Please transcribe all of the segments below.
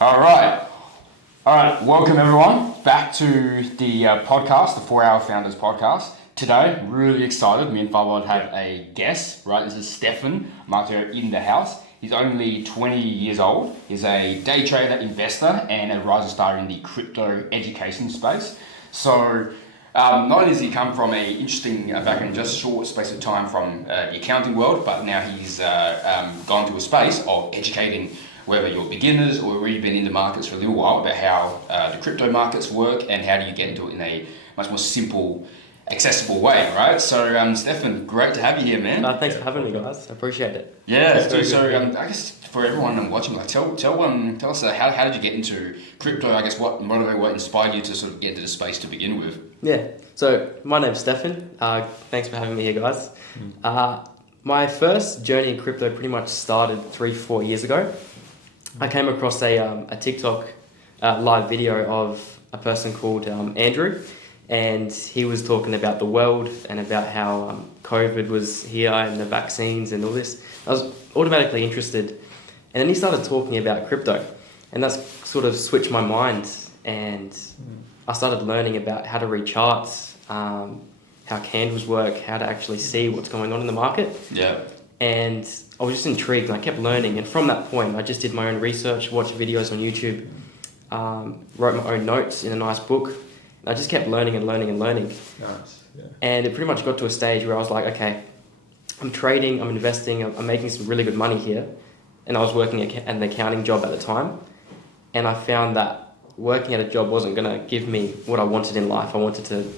All right. All right. Welcome, everyone, back to the podcast, the 4 Hour Founders podcast. Today, really excited. Me and Fawad have a guest, right? This is Stefan Marto in the house. He's only 20 years old. He's a day trader, investor, and a rising star in the crypto education space. So, not only does he come from an interesting background in just a short space of time from the accounting world, but now he's gone to a space of educating whether you're beginners or already been in the markets for a little while about how the crypto markets work and how do you get into it in a much more simple, accessible way, right? So, Stefan, great to have you here, man. Thanks for having me, guys. I appreciate it. Yeah, so I guess for everyone watching, like, tell us how did you get into crypto? I guess what motivated, what inspired you to sort of get into the space to begin with? Yeah, so my name's Stefan. Thanks for having me here, guys. My first journey in crypto pretty much started 3-4 years ago. I came across a TikTok live video of a person called Andrew, and he was talking about the world and about how COVID was here and the vaccines and all this. I was automatically interested, and then he started talking about crypto, and that's sort of switched my mind, and I started learning about how to read charts, how candles work, how to actually see what's going on in the market. Yeah. And I was just intrigued, and I kept learning. And from that point, I just did my own research, watched videos on YouTube, wrote my own notes in a nice book. And I just kept learning and learning and learning. Nice. Yeah. And it pretty much got to a stage where I was like, okay, I'm trading, I'm investing, I'm making some really good money here. And I was working at an accounting job at the time. And I found that working at a job wasn't going to give me what I wanted in life. I wanted to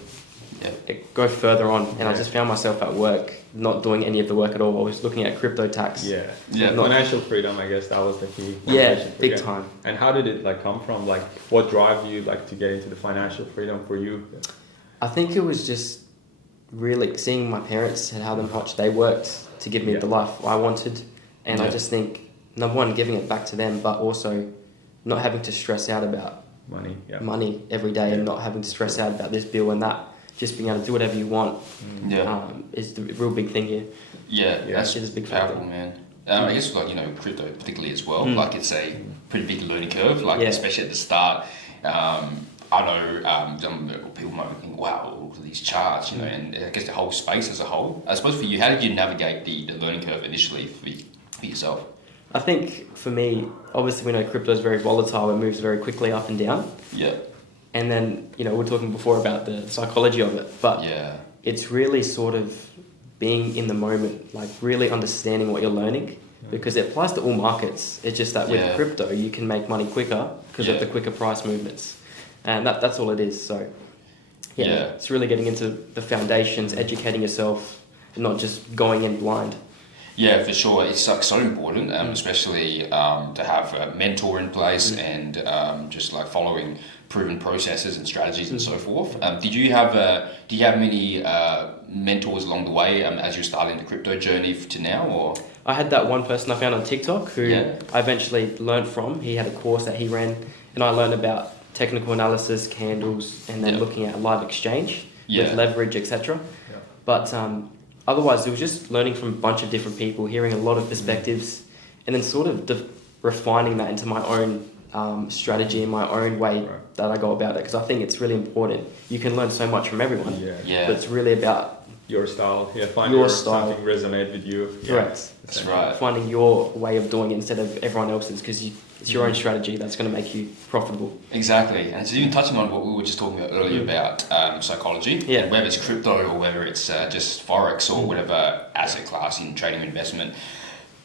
go further on, and I just found myself at work not doing any of the work at all. I was looking at crypto tax. Yeah. Financial freedom, I guess that was the key. Yeah, big time. And how did it come from? What drive you to get into the financial freedom for you? I think it was just really seeing my parents and how much they worked to give me the life I wanted, and I just think number one, giving it back to them, but also not having to stress out about money every day and not having to stress out about this bill and that. Just being able to do whatever you want is the real big thing here. Yeah, that's a big powerful, man. I guess crypto particularly as well. Like it's a pretty big learning curve. Especially at the start. I know some people might be thinking, wow, all of these charts, and I guess the whole space as a whole. I suppose for you, how did you navigate the learning curve initially for yourself? I think for me, obviously we know crypto is very volatile. It moves very quickly up and down. Yeah. And then, we were talking before about the psychology of it, but it's really sort of being in the moment, like really understanding what you're learning, because it applies to all markets. It's just that with crypto, you can make money quicker because of the quicker price movements. And that's all it is. So, it's really getting into the foundations, educating yourself, and not just going in blind. Yeah, for sure. It's so important, especially to have a mentor in place and just like following proven processes and strategies and so forth. Do you have many mentors along the way as you're starting the crypto journey to now, or? I had that one person I found on TikTok who I eventually learned from. He had a course that he ran, and I learned about technical analysis, candles, and then looking at live exchange with leverage, etc. Yeah. But otherwise, it was just learning from a bunch of different people, hearing a lot of perspectives, and then sort of refining that into my own strategy and my own way that I go about it, because I think it's really important. You can learn so much from everyone, but it's really about your style. Finding your style, something resonate with you. Correct. That's right. Finding your way of doing it instead of everyone else's, because it's your own strategy that's going to make you profitable. Exactly. And so even touching on what we were just talking about earlier about psychology, and whether it's crypto or whether it's just Forex or whatever asset class in trading and investment,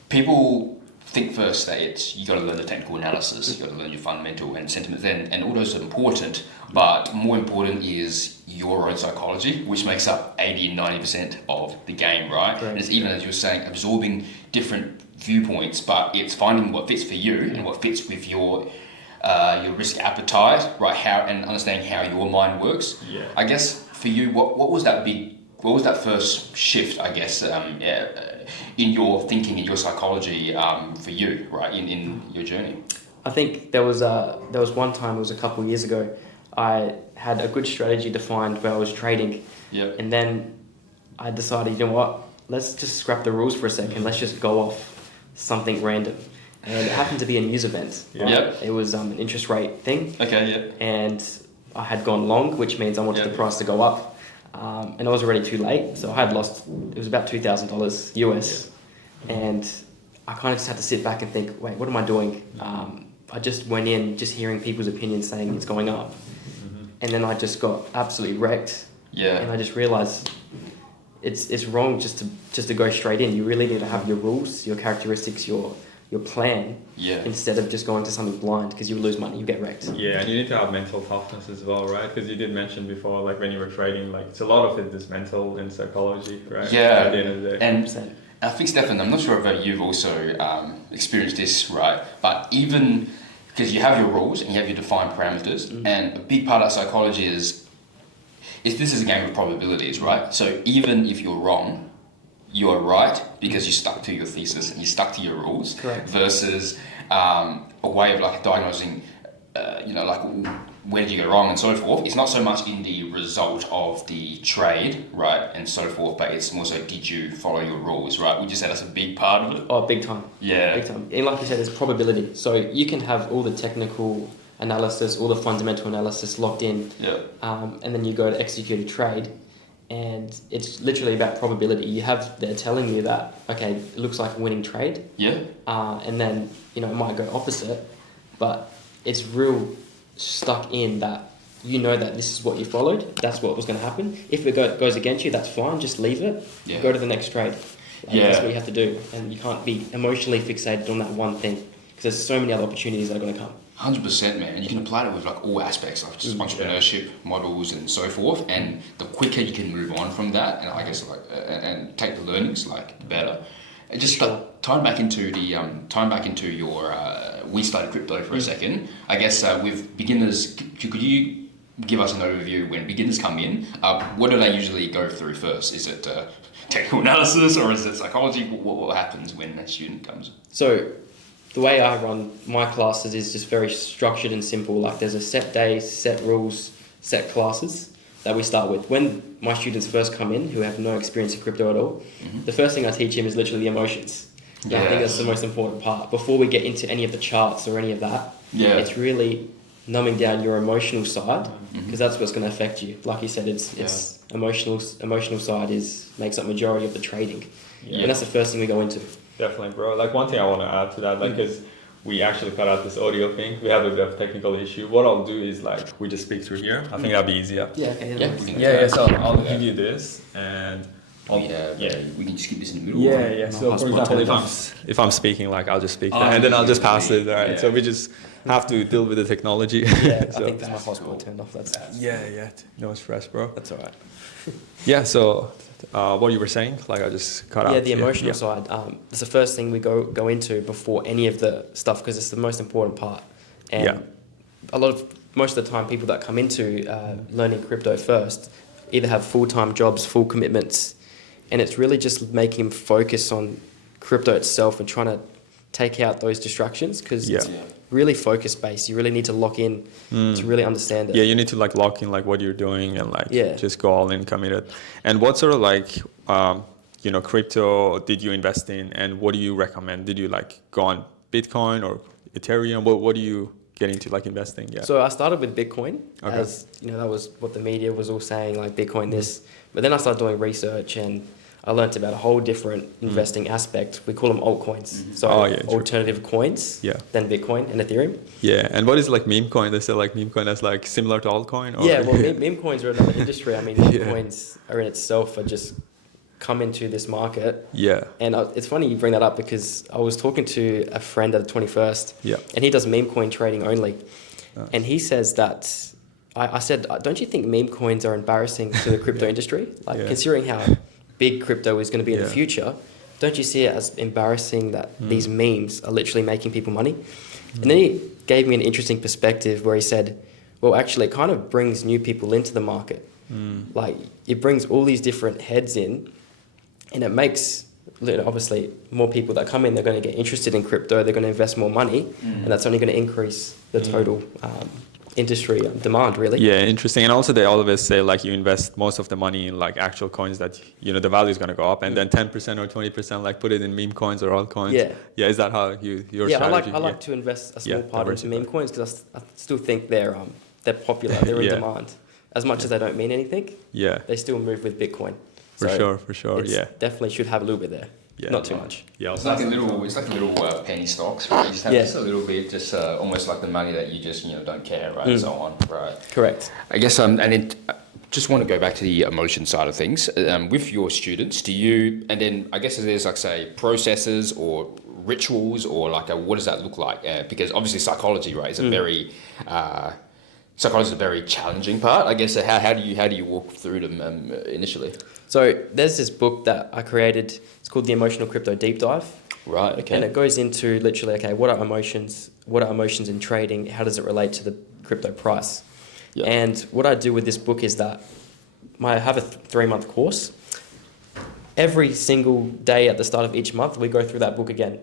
people think first that you got to learn the technical analysis, you got to learn your fundamental and sentiments, and all those are important, but more important is your own psychology, which makes up 80 and 90% of the game, right? And it's even, as you were saying, absorbing different viewpoints, but it's finding what fits for you and what fits with your risk appetite, right? And understanding how your mind works. Yeah. I guess for you, what was that first shift, I guess, in your thinking, in your psychology, for you, right, in your journey? I think there was one time, it was a couple of years ago, I had a good strategy defined where I was trading, and then I decided, let's just scrap the rules for a second, let's just go off something random. and it happened to be a news event. Yeah. Right? Yep. It was an interest rate thing, Okay, yeah. and I had gone long, which means I wanted the price to go up, and I was already too late, so I had lost. It was about $2,000 US, and I kind of just had to sit back and think, wait, what am I doing? I just went in just hearing people's opinions saying it's going up, and then I just got absolutely wrecked. Yeah. And I just realised it's wrong just to go straight in. You really need to have your rules, your characteristics, your plan, instead of just going to something blind, because you lose money, you get wrecked. Yeah, and you need to have mental toughness as well, right? Because you did mention before, like when you were trading, like it's a lot of it is mental and psychology, right? Yeah. At the end of the day. And I think, Stefan, I'm not sure if you've also experienced this, right? But even because you have your rules and you have your defined parameters, and a big part of psychology is this is a game of probabilities, right? So even if you're wrong, you are right because you stuck to your thesis and you stuck to your rules. Correct. Versus a way of like diagnosing, like where did you go wrong and so forth. It's not so much in the result of the trade, right, and so forth, but it's more so did you follow your rules, right? Would you say that's a big part of it? Oh, big time. Yeah. Big time. And like you said, there's probability. So you can have all the technical analysis, all the fundamental analysis locked in, and then you go to execute a trade, and it's literally about probability. They're telling you that, okay, it looks like a winning trade, and then it might go opposite, but it's real stuck in that that this is what you followed, that's what was going to happen. If it goes against you, that's fine, just leave it, go to the next trade. That's what you have to do, and you can't be emotionally fixated on that one thing, because there's so many other opportunities that are going to come. 100%, man, and you can apply it with like all aspects, like just entrepreneurship models and so forth. And the quicker you can move on from that, and I guess and take the learnings, like the better. And just tying back into your we started crypto for a second. I guess with beginners, could you give us an overview when beginners come in? What do they usually go through first? Is it technical analysis or is it psychology? What happens when a student comes? So the way I run my classes is just very structured and simple. Like there's a set day, set rules, set classes that we start with. When my students first come in, who have no experience in crypto at all, the first thing I teach him is literally the emotions. And I think that's the most important part. Before we get into any of the charts or any of that, it's really numbing down your emotional side, because that's what's going to affect you. Like you said, it's emotional side makes up majority of the trading. And that's the first thing we go into. Definitely, bro. Like one thing I want to add to that, like, because we actually cut out this audio thing. We have a bit of technical issue. What I'll do is like we just speak through here. I think that'll be easier. Yeah. Okay. Yeah. So I'll give you this, and we can just keep this in the middle. Yeah. So for example, if I'm speaking, like I'll just speak, and then I'll just pass it. All right. So we just have to deal with the technology. Yeah. So, I think that's my hotspot turned off. That's No stress, bro. That's all right. Yeah. So. What you were saying, like I just cut out. Yeah, the emotional side. That's the first thing we go into before any of the stuff, because it's the most important part. And most of the time, people that come into learning crypto first either have full-time jobs, full commitments, and it's really just making them focus on crypto itself and trying to take out those distractions, because it's really focus based. You really need to lock in to really understand it. Yeah, you need to like lock in like what you're doing and like just go all in, committed. And what sort of like crypto did you invest in, and what do you recommend? Did you like go on Bitcoin or Ethereum? What do you get into like investing? Yeah. So I started with Bitcoin, as that was what the media was all saying, like Bitcoin this. But then I started doing research, and I learned about a whole different investing aspect. We call them altcoins. So alternative coins than Bitcoin and Ethereum. Yeah, and what is like meme coin? They say like meme coin as like similar to altcoin? Or? Yeah, well, meme coins are another industry. I mean, meme coins are in itself are just come into this market. Yeah. And it's funny you bring that up, because I was talking to a friend at the 21st, and he does meme coin trading only. Nice. And he says that, I said, don't you think meme coins are embarrassing to the crypto industry? Like considering how big crypto is going to be in the future, don't you see it as embarrassing that these memes are literally making people money? And then he gave me an interesting perspective where he said, well, actually it kind of brings new people into the market. Like it brings all these different heads in, and it makes obviously more people that come in, they're going to get interested in crypto, they're going to invest more money, and that's only going to increase the total industry demand, really. Yeah, interesting. And also they always say like you invest most of the money in like actual coins that, you know, the value is going to go up, and then 10% or 20% like put it in meme coins or altcoins. Yeah. Yeah, is that how your Yeah, strategy? I like to invest a small part into diversify. meme coins because I still think they're popular, they're in demand. As much as they don't mean anything, they still move with Bitcoin. For sure, yeah. Definitely should have a little bit there. Yeah, not too much. Yeah, it's like a little penny stocks, right? You just have just a little bit, just almost like the money that you just don't care, right? And so on, right? Correct. I guess and then just want to go back to the emotion side of things. With your students, do you, and then I guess there's like say processes or rituals or like what does that look like? Because obviously psychology, right, is a very psychology is a very challenging part. I guess how do you walk through them initially? So there's this book that I created. It's called The Emotional Crypto Deep Dive. Right. Okay. And it goes into literally, okay, what are emotions? What are emotions in trading? How does it relate to the crypto price? Yep. And what I do with this book is that I have a 3-month course. Every single day at the start of each month, we go through that book again.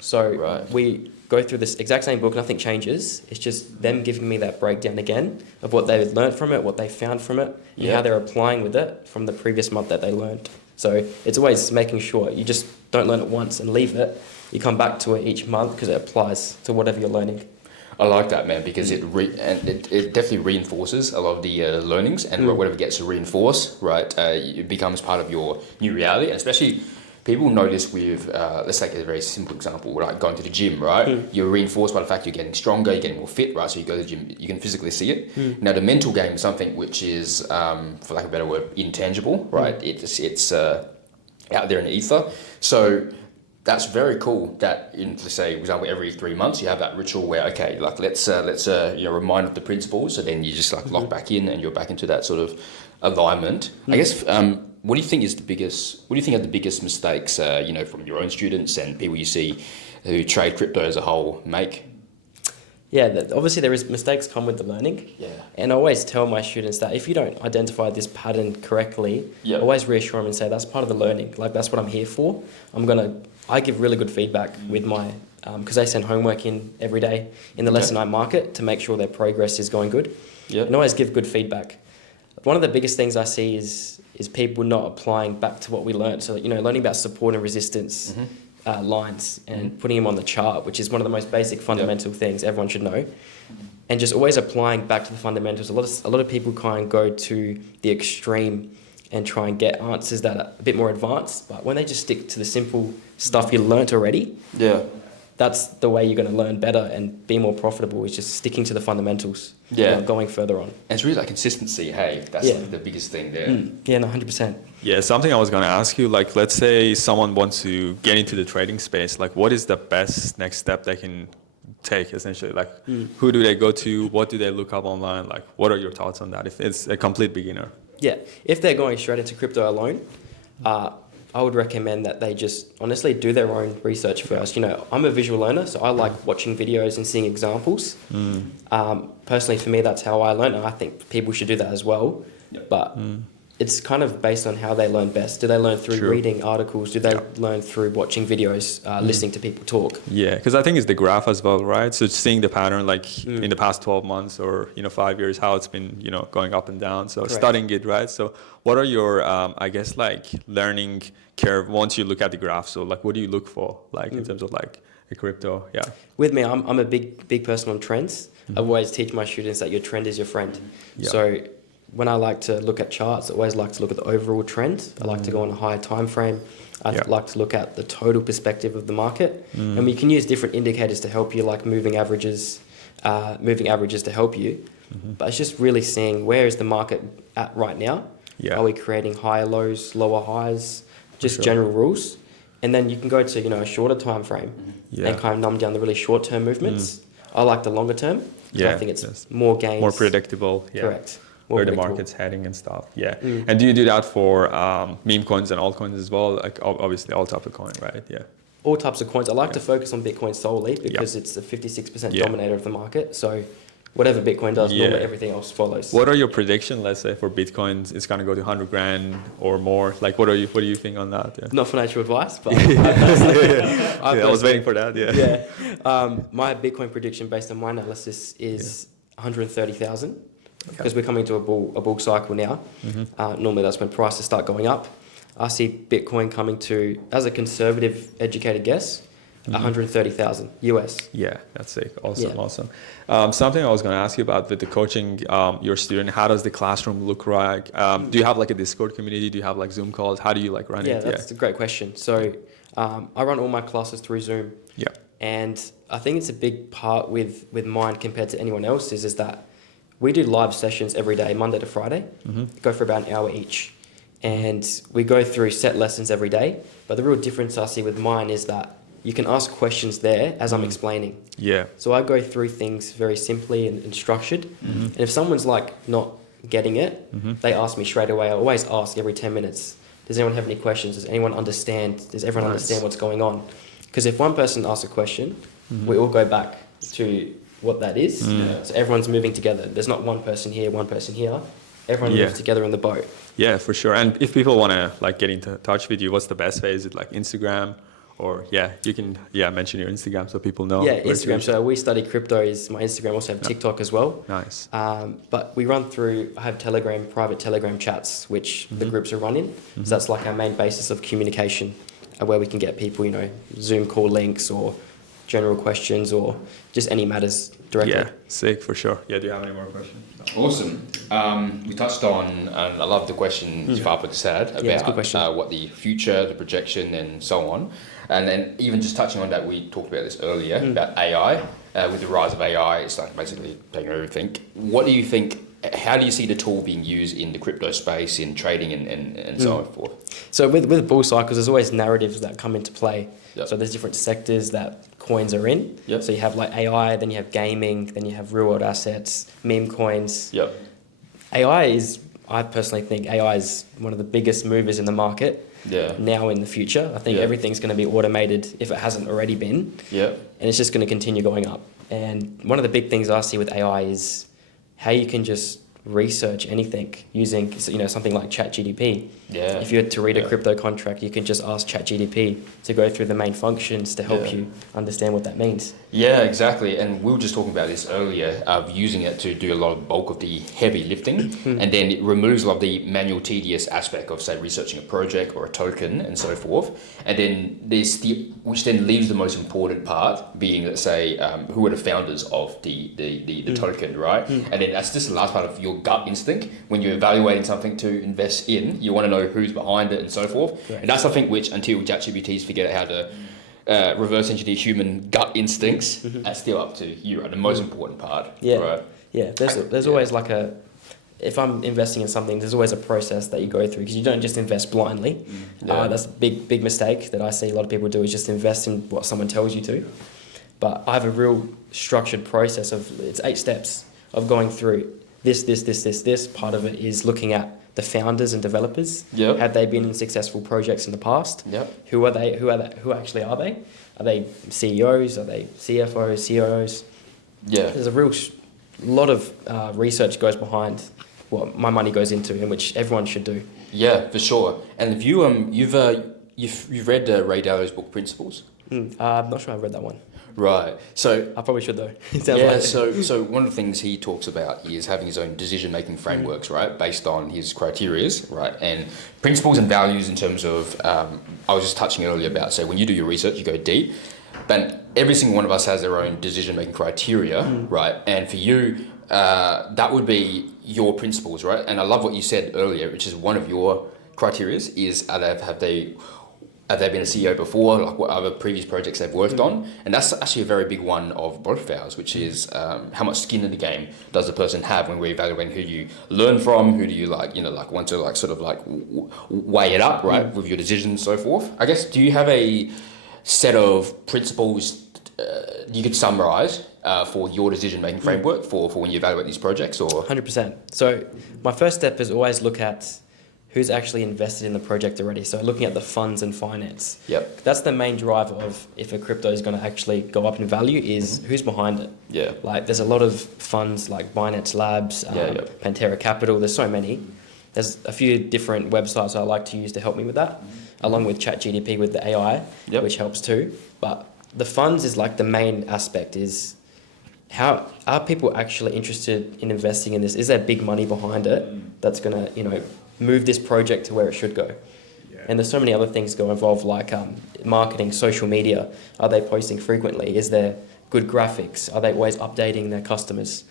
So we go through this exact same book, nothing changes. It's just them giving me that breakdown again of what they've learned from it, what they found from it, and how they're applying with it from the previous month that they learned. So it's always making sure you just don't learn it once and leave it. You come back to it each month because it applies to whatever you're learning. I like that, man, because it definitely reinforces a lot of the learnings, and whatever gets to reinforce, right, it becomes part of your new reality, and especially people notice with, let's take a very simple example, like going to the gym, right? You're reinforced by the fact you're getting stronger, you're getting more fit, right? So you go to the gym, you can physically see it. Now, the mental game is something which is, for lack of a better word, intangible, right? It's out there in the ether. So that's very cool that, let's say, for example, every 3 months you have that ritual where, okay, like let's remind of the principles, so then you just like lock back in and you're back into that sort of alignment. I guess. What do you think are the biggest mistakes, from your own students and people you see who trade crypto as a whole make? Yeah, obviously there is mistakes come with the learning. Yeah. And I always tell my students that if you don't identify this pattern correctly, always reassure them and say that's part of the learning. Like that's what I'm here for. I give really good feedback with my, because they send homework in every day in the lesson I mark it to make sure their progress is going good. Yeah. And always give good feedback. One of the biggest things I see is people not applying back to what we learned. So, learning about support and resistance lines and putting them on the chart, which is one of the most basic fundamental things everyone should know. And just always applying back to the fundamentals. A lot of people kind of go to the extreme and try and get answers that are a bit more advanced. But when they just stick to the simple stuff you learnt already, that's the way you're going to learn better and be more profitable, is just sticking to the fundamentals. Going further on. And it's really like consistency, hey? That's like the biggest thing there. Yeah, no, 100%. Yeah, something I was going to ask you, like let's say someone wants to get into the trading space, like what is the best next step they can take essentially? Like who do they go to? What do they look up online? Like what are your thoughts on that if it's a complete beginner? Yeah, if they're going straight into crypto alone, I would recommend that they just honestly do their own research first. I'm a visual learner, so I like watching videos and seeing examples. Personally, for me, that's how I learn, and I think people should do that as well. But it's kind of based on how they learn best. Do they learn through reading articles? Do they learn through watching videos, listening to people talk? Yeah, because I think it's the graph as well, right? So seeing the pattern, like in the past 12 months or 5 years, how it's been going up and down. So studying it, right? So what are your I guess like learning curve once you look at the graph? So like what do you look for like in terms of like a crypto? Yeah. With me, I'm a big person on trends. I always teach my students that your trend is your friend. So when I like to look at charts, I always like to look at the overall trend. I like to go on a higher time frame. I like to look at the total perspective of the market. And we can use different indicators to help you, like moving averages to help you. But it's just really seeing where is the market at right now. Are we creating higher lows, lower highs, just general rules? And then you can go to a shorter time frame and kind of numb down the really short term movements. I like the longer term. I think it's more gains. More predictable. Correct. Where the market's heading and stuff. And do you do that for meme coins and altcoins as well? Like obviously all types of coin, right? All types of coins. I like to focus on Bitcoin solely because it's a 56% dominator of the market. So whatever Bitcoin does, normally everything else follows. What are your predictions, let's say, for Bitcoin? It's going to go to 100 grand or more. Like, what do you think on that? Not financial advice, but I was waiting for that. My Bitcoin prediction based on my analysis is 130,000 because we're coming to a bull cycle now. Normally that's when prices start going up. I see Bitcoin coming to, as a conservative educated guess, 130,000 US. Yeah, that's sick. Awesome. Something I was going to ask you about with the coaching your student, how does the classroom look like? Do you have like a Discord community? Do you have like Zoom calls? How do you like run it? Yeah, that's a great question. So I run all my classes through Zoom. Yeah. And I think it's a big part with mine compared to anyone else's is that we do live sessions every day, Monday to Friday, go for about an hour each. And we go through set lessons every day. But the real difference I see with mine is that you can ask questions there as I'm explaining. Yeah. So I go through things very simply and structured. And if someone's like not getting it, they ask me straight away. I always ask every 10 minutes, does anyone have any questions? Does anyone understand? Does everyone understand what's going on? Because if one person asks a question, we all go back to what that is. So everyone's moving together. There's not one person here, one person here. Everyone moves together in the boat. Yeah, for sure. And if people want to like get into touch with you, what's the best way? Is it like Instagram? Or you can mention your Instagram so people know. Yeah, Instagram. So We Study Crypto is my Instagram. Also have TikTok as well. Nice. But we run through. I have private Telegram chats, which the groups are running. So that's like our main basis of communication, where we can get people, Zoom call links or general questions or just any matters directly. Yeah, sick for sure. Yeah, do you have any more questions? Awesome. We touched on, and I love the question Stefan said about what the future, the projection, and so on. And then even just touching on that, we talked about this earlier about AI. With the rise of AI, it's like basically taking everything. What do you think? How do you see the tool being used in the crypto space, in trading and so on forth? So with bull cycles, there's always narratives that come into play. So there's different sectors that coins are in. So you have like AI, then you have gaming, then you have real world assets, meme coins. I personally think AI is one of the biggest movers in the market now in the future. I think everything's going to be automated if it hasn't already been. And it's just going to continue going up. And one of the big things I see with AI is how you can just research anything using something like ChatGPT. If you had to read a crypto contract, you can just ask ChatGPT to go through the main functions to help you understand what that means. Yeah, exactly. And we were just talking about this earlier, of using it to do a lot of bulk of the heavy lifting, and then it removes a lot of the manual tedious aspect of, say, researching a project or a token and so forth. And then there's which then leaves the most important part being, let's say, who are the founders of the token, right? And then that's just the last part of your gut instinct. When you're evaluating something to invest in, you want to know who's behind it and so forth. And that's something which, until ChatGPT's figured out how to reverse engineer human gut instincts, that's still up to you, right? The most important part. Right? There's always like if I'm investing in something, there's always a process that you go through, because you don't just invest blindly. That's a big mistake that I see a lot of people do, is just invest in what someone tells you to. But I have a real structured process it's 8 steps of going through this. Part of it is looking at the founders and developers. Have they been in successful projects in the past? Who are they? Who actually are they? Are they CEOs? Are they CFOs, COOs? There's a real lot of research goes behind what my money goes into, and which everyone should do. Yeah, for sure. And if you've read Ray Dalio's book Principles? I'm not sure I've read that one. Right. So I probably should though. So one of the things he talks about is having his own decision-making frameworks, right, based on his criterias, right, and principles and values in terms of. I was just touching earlier about, say, when you do your research, you go deep, but every single one of us has their own decision-making criteria, right, and for you, that would be your principles, right, and I love what you said earlier, which is one of your criterias is have they been a CEO before, like what other previous projects they've worked on? And that's actually a very big one of both of ours, which is how much skin in the game does the person have when we're evaluating who you learn from, who do you want to sort of weigh it up, right, with your decisions and so forth. I guess, do you have a set of principles you could summarize for your decision-making framework for when you evaluate these projects? Or 100%. So my first step is always look at who's actually invested in the project already. So looking at the funds and finance. That's the main driver of if a crypto is going to actually go up in value, is who's behind it. Like there's a lot of funds like Binance Labs, Pantera Capital. There's so many. There's a few different websites I like to use to help me with that, along with ChatGPT with the AI, which helps too. But the funds is like the main aspect, is how are people actually interested in investing in this? Is there big money behind it that's going to, move this project to where it should go? Yeah. And there's so many other things go involved, like marketing, social media. Are they posting frequently? Is there good graphics? Are they always updating their customers?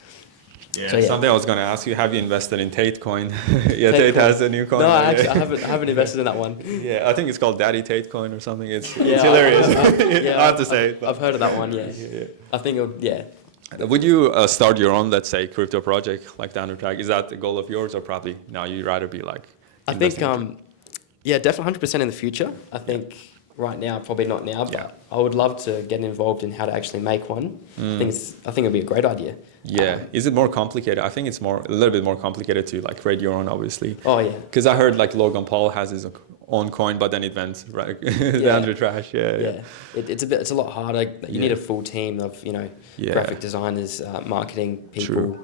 Yeah. So, Something I was going to ask you, have you invested in Tate coin? Tate coin. has a new coin. No, actually, I haven't invested in that one. Yeah, I think it's called Daddy Tate coin or something. It's hilarious. I have to say it. I've heard of that one, yeah. I think, Would you start your own, let's say, crypto project like Down the Track? Is that the goal of yours, or probably now you'd rather be like? I think, definitely 100% in the future. I think right now, probably not now, but I would love to get involved in how to actually make one. I think it'd be a great idea. Yeah. Is it more complicated? I think it's a little bit more complicated to like create your own, obviously. Oh yeah. Because I heard like Logan Paul has his own coin, but then it went right down the trash. Yeah. It's a lot harder. You need a full team of graphic designers, marketing people,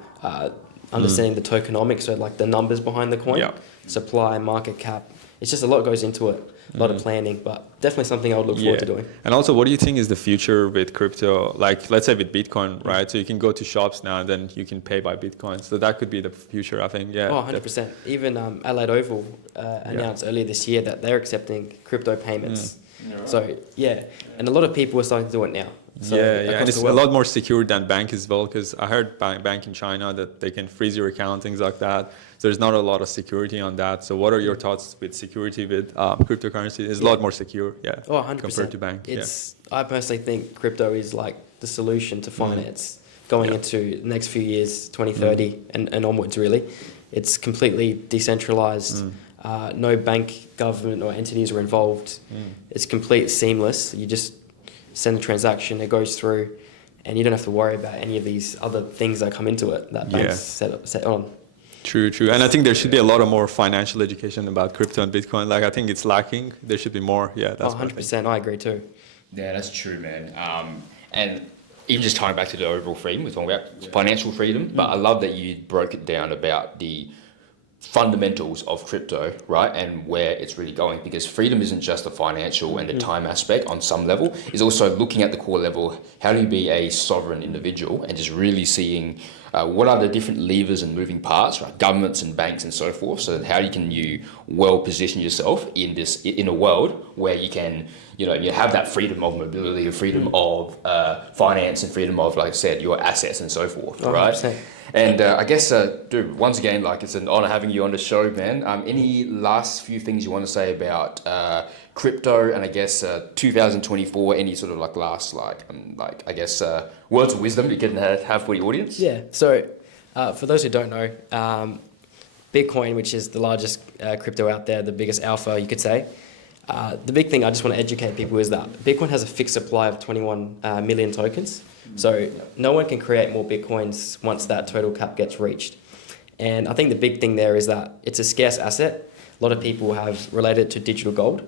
understanding the tokenomics, so like the numbers behind the coin, supply, market cap. It's just a lot goes into it. A lot of planning, but definitely something I would look forward to doing. And also, what do you think is the future with crypto? Like, let's say with Bitcoin, right? So you can go to shops now and then you can pay by Bitcoin. So that could be the future, I think. Yeah. Oh, 100%. Even Adelaide Oval announced earlier this year that they're accepting crypto payments. So, and a lot of people are starting to do it now. So and it's a lot more secure than bank as well, because I heard bank in China that they can freeze your account, things like that. So there's not a lot of security on that. So what are your thoughts with security with cryptocurrency? It's a lot more secure, 100%. Compared to bank. I personally think crypto is like the solution to finance going into the next few years, 2030 and onwards really. It's completely decentralized. No bank, government or entities are involved. It's complete seamless. You just send a transaction, it goes through, and you don't have to worry about any of these other things that come into it that banks set on. True. And I think there should be a lot of more financial education about crypto and Bitcoin. Like, I think it's lacking. There should be more. Yeah, that's 100%. I agree too. Yeah, that's true, man. And even just tying back to the overall freedom, we're talking about financial freedom, but I love that you broke it down about the fundamentals of crypto, right, and where it's really going, because freedom isn't just the financial and the time aspect on some level. It's also looking at the core level, how do you be a sovereign individual, and just really seeing what are the different levers and moving parts, right, governments and banks and so forth. So how can you well position yourself in a world where you can you have that freedom of mobility, freedom of finance, and freedom of, like I said, your assets and so forth, right? 100%. And I guess, dude, once again, like, it's an honor having you on the show, man. Any last few things you want to say about crypto and I guess 2024? Any sort of like last I guess words of wisdom you can have for the audience? Yeah. So for those who don't know, Bitcoin, which is the largest crypto out there, the biggest alpha, you could say. The big thing I just want to educate people is that Bitcoin has a fixed supply of 21 million tokens. So no one can create more Bitcoins once that total cap gets reached. And I think the big thing there is that it's a scarce asset. A lot of people have related it to digital gold.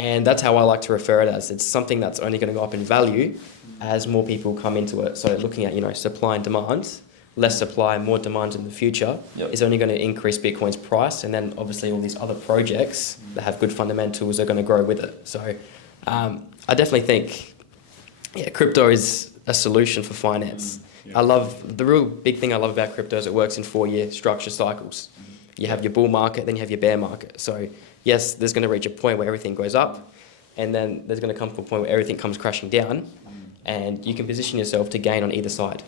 And that's how I like to refer it as. It's something that's only going to go up in value as more people come into it. So looking at, supply and demand, less supply, more demand in the future is only going to increase Bitcoin's price. And then obviously all these other projects that have good fundamentals are going to grow with it. So I definitely think crypto is a solution for finance. The real big thing I love about crypto is it works in 4-year structure cycles. You have your bull market, then you have your bear market. So yes, there's going to reach a point where everything goes up, and then there's going to come to a point where everything comes crashing down, and you can position yourself to gain on either side,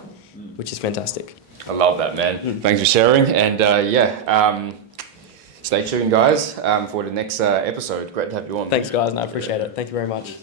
which is fantastic. I love that, man. Thanks for sharing. And stay tuned, guys, for the next episode. Great to have you on. Thanks, guys, and I appreciate it. Thank you very much.